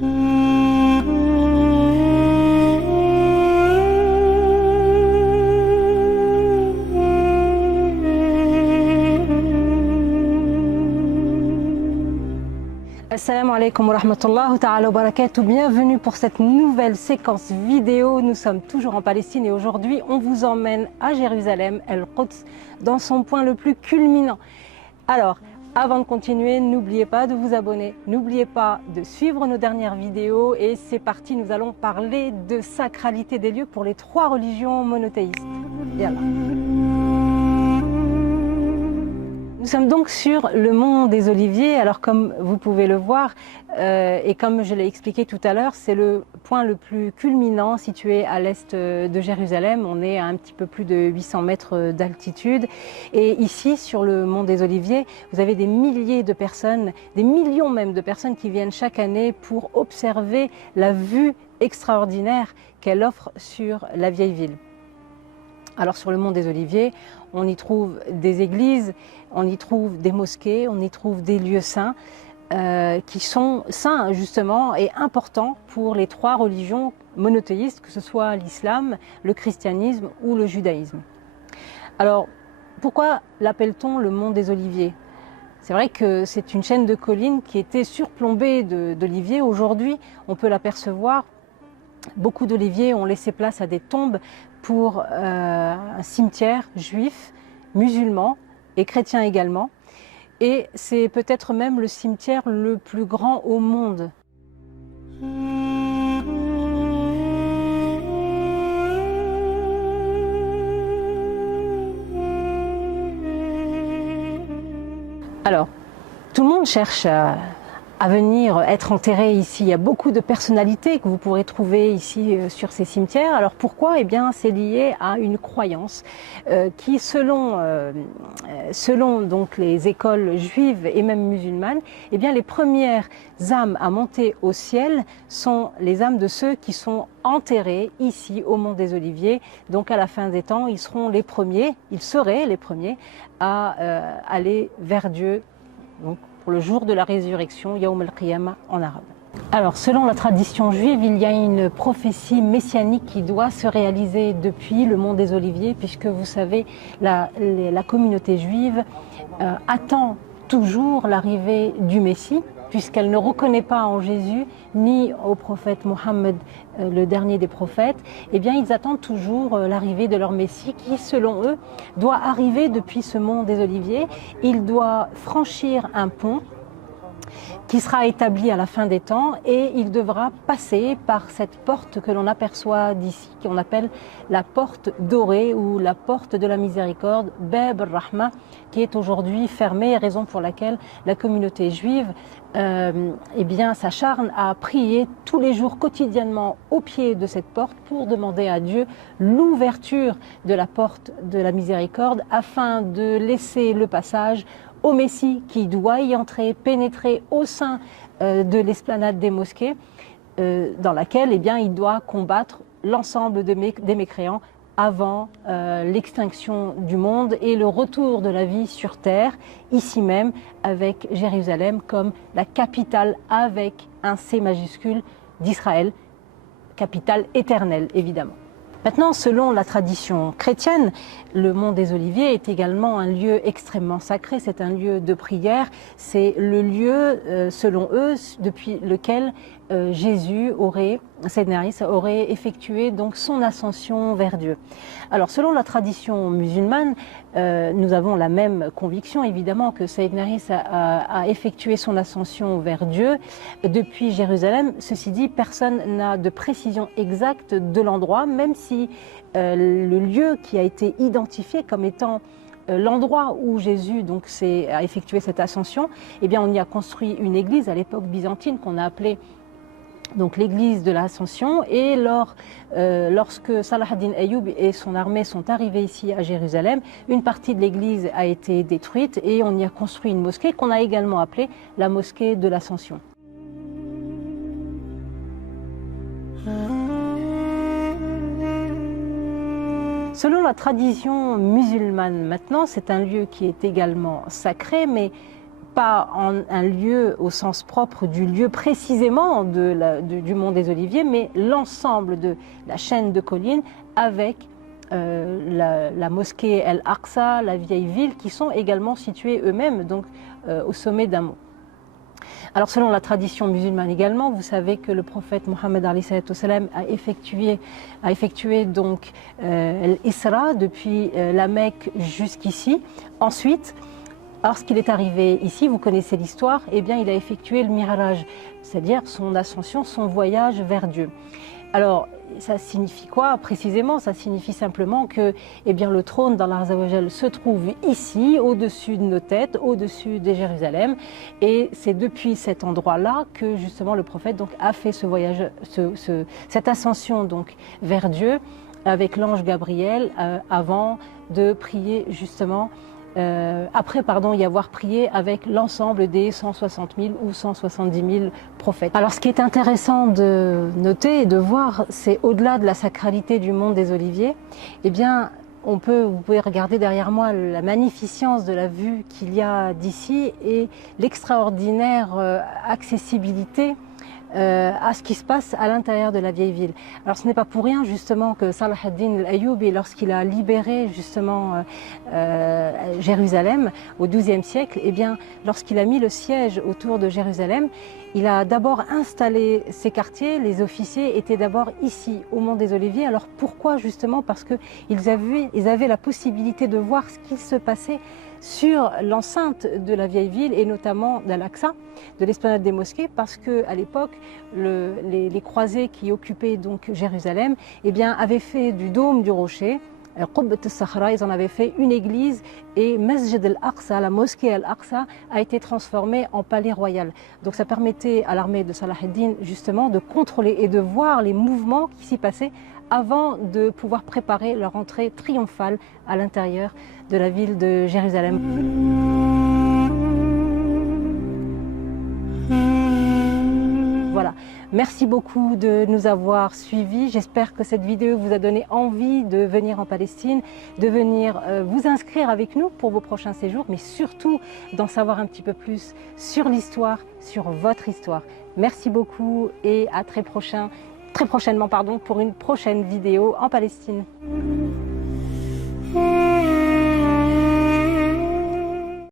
Assalamu alaikum wa rahmatullahi ta'ala wa barakatuh. Bienvenue pour cette nouvelle séquence vidéo. Nous sommes toujours en Palestine et aujourd'hui on vous emmène à Jérusalem, El-Quds, dans son point le plus culminant. Alors, avant de continuer, n'oubliez pas de vous abonner, n'oubliez pas de suivre nos dernières vidéos et c'est parti, nous allons parler de sacralité des lieux pour les trois religions monothéistes. Yallah. Nous sommes donc sur le mont des Oliviers. Alors comme vous pouvez le voir et comme je l'ai expliqué tout à l'heure, c'est le point le plus culminant situé à l'est de Jérusalem. On est à un petit peu plus de 800 mètres d'altitude et ici sur le mont des Oliviers, vous avez des milliers de personnes, des millions même de personnes qui viennent chaque année pour observer la vue extraordinaire qu'elle offre sur la vieille ville. Alors sur le mont des Oliviers, on y trouve des églises, on y trouve des mosquées, on y trouve des lieux saints qui sont saints justement et importants pour les trois religions monothéistes, que ce soit l'islam, le christianisme ou le judaïsme. Alors pourquoi l'appelle-t-on le mont des Oliviers? C'est vrai que c'est une chaîne de collines qui était surplombée d'oliviers. Aujourd'hui, on peut l'apercevoir. Beaucoup d'oliviers ont laissé place à des tombes pour un cimetière juif, musulman et chrétien également. Et c'est peut-être même le cimetière le plus grand au monde. Alors, tout le monde cherche à venir être enterré ici. Il y a beaucoup de personnalités que vous pourrez trouver ici sur ces cimetières. Alors pourquoi? Eh bien, c'est lié à une croyance qui, selon donc les écoles juives et même musulmanes, eh bien, les premières âmes à monter au ciel sont les âmes de ceux qui sont enterrés ici au mont des Oliviers. Donc à la fin des temps, ils seraient les premiers à aller vers Dieu. Donc, pour le jour de la résurrection, Yawm al-Qiyamah en arabe. Alors, selon la tradition juive, il y a une prophétie messianique qui doit se réaliser depuis le mont des Oliviers, puisque vous savez, la communauté juive attend toujours l'arrivée du Messie, puisqu'elle ne reconnaît pas en Jésus ni au prophète Mohammed, le dernier des prophètes. Eh bien, ils attendent toujours l'arrivée de leur Messie qui, selon eux, doit arriver depuis ce mont des Oliviers. Il doit franchir un pont qui sera établi à la fin des temps et il devra passer par cette porte que l'on aperçoit d'ici, qu'on appelle la porte dorée ou la porte de la miséricorde, Bab al-Rahma, qui est aujourd'hui fermée, raison pour laquelle la communauté juive eh bien, s'acharne à prier tous les jours quotidiennement au pied de cette porte pour demander à Dieu l'ouverture de la porte de la miséricorde afin de laisser le passage au Messie qui doit y entrer, pénétrer au sein de l'esplanade des mosquées dans laquelle eh bien, il doit combattre l'ensemble des mécréants avant l'extinction du monde et le retour de la vie sur terre, ici même, avec Jérusalem comme la capitale avec un C majuscule d'Israël, capitale éternelle évidemment. Maintenant, selon la tradition chrétienne, le mont des Oliviers est également un lieu extrêmement sacré, c'est un lieu de prière, c'est le lieu, selon eux, depuis lequel Jésus Sayyidina Isa aurait effectué donc son ascension vers Dieu. Alors, selon la tradition musulmane, nous avons la même conviction, évidemment, que Sayyidina Isa a effectué son ascension vers Dieu depuis Jérusalem. Ceci dit, personne n'a de précision exacte de l'endroit, même si le lieu qui a été identifié comme étant l'endroit où Jésus donc, a effectué cette ascension, eh bien, on y a construit une église à l'époque byzantine qu'on a appelée donc l'église de l'Ascension. Et lorsque Salah ad-Din Ayyub et son armée sont arrivés ici à Jérusalem, une partie de l'église a été détruite et on y a construit une mosquée qu'on a également appelée la mosquée de l'Ascension. Selon la tradition musulmane maintenant, c'est un lieu qui est également sacré, mais pas un lieu au sens propre du lieu précisément du mont des Oliviers, mais l'ensemble de la chaîne de collines avec la mosquée El-Aqsa, la vieille ville, qui sont également situés eux-mêmes donc au sommet d'un mont. Alors selon la tradition musulmane également, vous savez que le prophète Mohammed a effectué donc l'Isra depuis la Mecque jusqu'ici. Ensuite, lorsqu'il est arrivé ici, vous connaissez l'histoire, eh bien il a effectué le Miraj, c'est-à-dire son ascension, son voyage vers Dieu. Alors, ça signifie quoi précisément? Ça signifie simplement que eh bien, le trône d'Allah Azza wa Jal se trouve ici, au-dessus de nos têtes, au-dessus de Jérusalem. Et c'est depuis cet endroit-là que justement le prophète donc, a fait ce voyage, cette ascension donc, vers Dieu avec l'ange Gabriel avant de prier justement. Après y avoir prié avec l'ensemble des 160 000 ou 170 000 prophètes. Alors ce qui est intéressant de noter et de voir, c'est au-delà de la sacralité du mont des Oliviers, eh bien vous pouvez regarder derrière moi la magnificence de la vue qu'il y a d'ici et l'extraordinaire accessibilité à ce qui se passe à l'intérieur de la vieille ville. Alors ce n'est pas pour rien justement que Salah ad-Din al-Ayyubi, lorsqu'il a libéré justement Jérusalem au XIIe siècle, eh bien lorsqu'il a mis le siège autour de Jérusalem, il a d'abord installé ses quartiers, les officiers étaient d'abord ici, au Mont des Oliviers. Alors pourquoi justement? Parce qu'ils avaient la possibilité de voir ce qui se passait sur l'enceinte de la vieille ville et notamment d'Al-Aqsa, de l'esplanade des mosquées, parce qu'à l'époque, les croisés qui occupaient donc Jérusalem eh bien, avaient fait du dôme du rocher, Qubbat al-Sakhra, ils en avaient fait une église et Masjid al-Aqsa, la mosquée al-Aqsa, a été transformée en palais royal. Donc ça permettait à l'armée de Salah ad-Din justement de contrôler et de voir les mouvements qui s'y passaient avant de pouvoir préparer leur entrée triomphale à l'intérieur de la ville de Jérusalem. Voilà, merci beaucoup de nous avoir suivis. J'espère que cette vidéo vous a donné envie de venir en Palestine, de venir vous inscrire avec nous pour vos prochains séjours, mais surtout d'en savoir un petit peu plus sur l'histoire, sur votre histoire. Merci beaucoup et à très prochainement pour une prochaine vidéo en Palestine.